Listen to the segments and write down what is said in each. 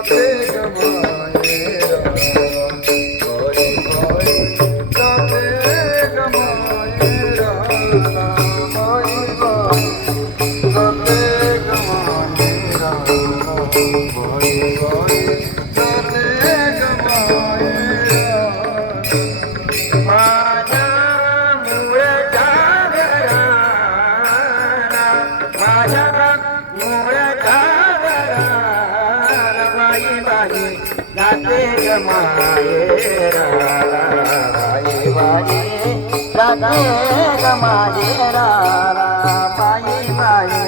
जाते गमायेरा बाई बाई जाते गमायेरा बाई बाई जाते गमायेरा बाई बाई जाते गमायेरा माझ्या मुळचा घराला माझ्या मुळचा घराला बाई बाई जाते गमायेरा बाई बाई जाते गमायेरा बाई बाई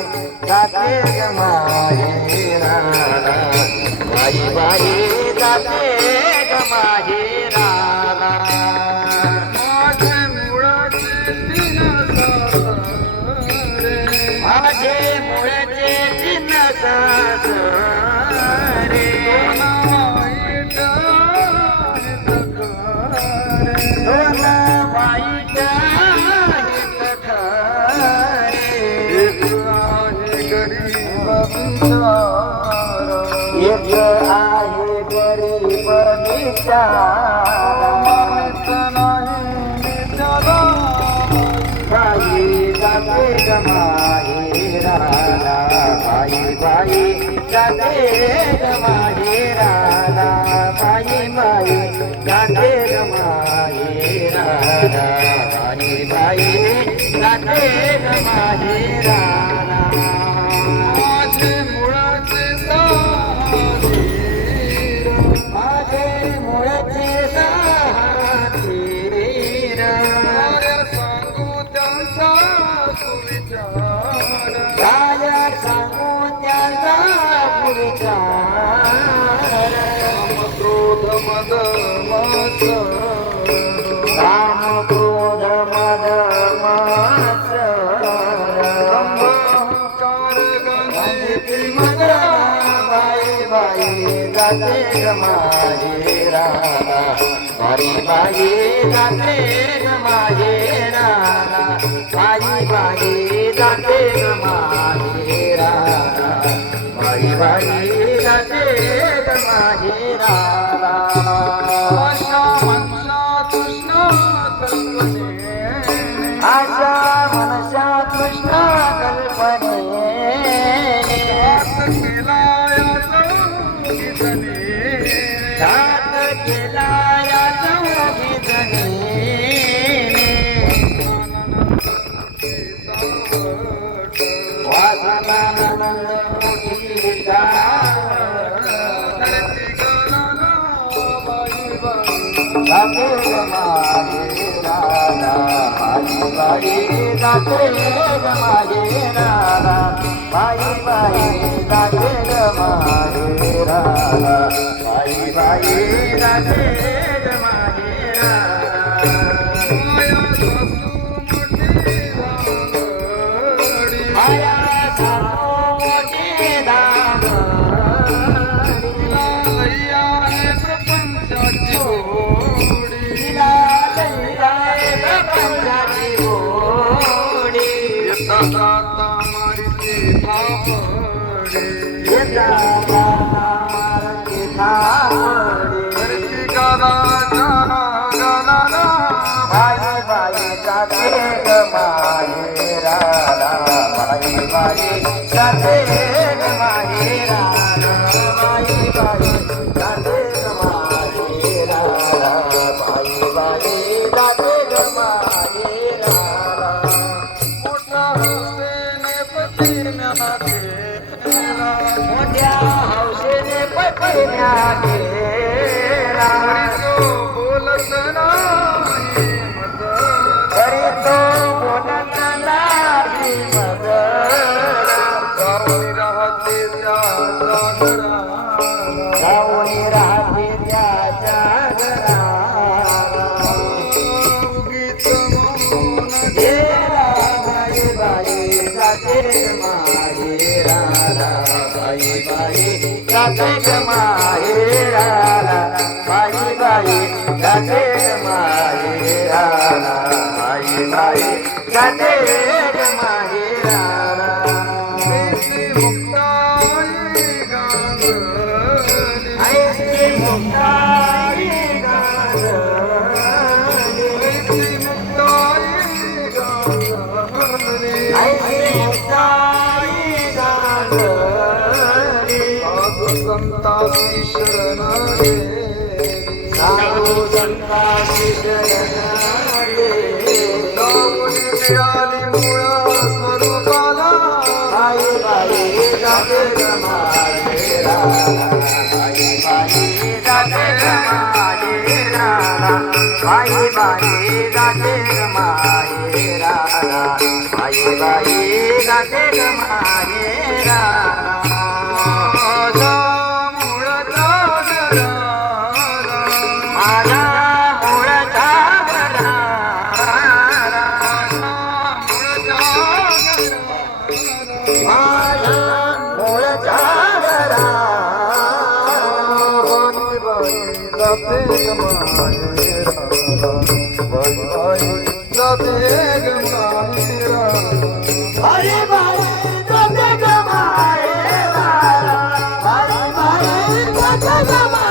जाते गमायेरा बाई बाई जाते गमायेरा माझे मुळाचे तीन सासरे माझे मुळचे चिन्ह सासरे वाईट आहेत खरे दोन वाईट आहेत खरे एक आहे गरीब बिचारा एक आहे गरीब बिचारा माहित नाही बिचारा बाई जाते गमायेराला बाई बाई जाते गमायेराला बाई बाई जाते गमायेराला बाई बाई जाते गमायेराला माझे मुळाचे साधीर माझे मुळचे साथीर माझ्या सांगू त्यांचा सुविचार काय सांगू त्याचा विचार काम क्रोध मद मत्सर काम क्रोध मद मात्सर ब्रह्महंकार गणिती मद बाई बाई जाते गमायेरा बाई बाई जाते गमायेरा बाई बाई जाते गमायेरा बाई बाई जाते गमायेरा आशा मनसा तृष्णा कल्पने आशा मनशा कृष्ण कल्पने घात केला या चौघी जणी. घात केला या वासनानंद मुखीचा जाते गमायेरा बाई बाई जाते गमायेरा बाई बाई जाते गमायेरा बाई बाई जाते गमायेरा माया सासू मोठी दामडी प्रपंचाची होडी तिला लैलाय प्रपंचाची गोडी येता जाता मारीची थापडे येता जाता मारती थापडी घरची गाराच्या गाणाला बाई बाई जाते गमायेरा बाई बाई जाते गमायेरा बाई बाई जाते गमायेरा बाई बाई जाते गमायेरा मोठा हौसेने पतिम्या केला मोठ्या हौसेने पत्न्या केला तो बोलत नाही मदर तरी तो बोलत नाही मगर गावी राहते त्याचा घराला जाऊन राहते त्याच्या घराला उगीच मौन गेला बाई बाई जाते माहेरा बाई बाई जाते माहेरा बाई बाई जाते माहेरा बाई बाई जाते माहेरा मुक्ताई गांगली संतासी शरण रे साधू संतांची शरण जाऊन मिळाली मूळ स्वरूपाला बाई बाई जाते ग माहेराला बाई बाई जाते ग माहेराला बाई बाई जाते ग माहेराला बाई बाई जाते ग माहेराला माझा मूळचा घराला माझा मूळचा घराला माझा मूळचा घराला जाते ग माहेराला बाई बाई जाते ग माहेराला बाई बाई जाते ग माहेराला बाई बाई जाते ग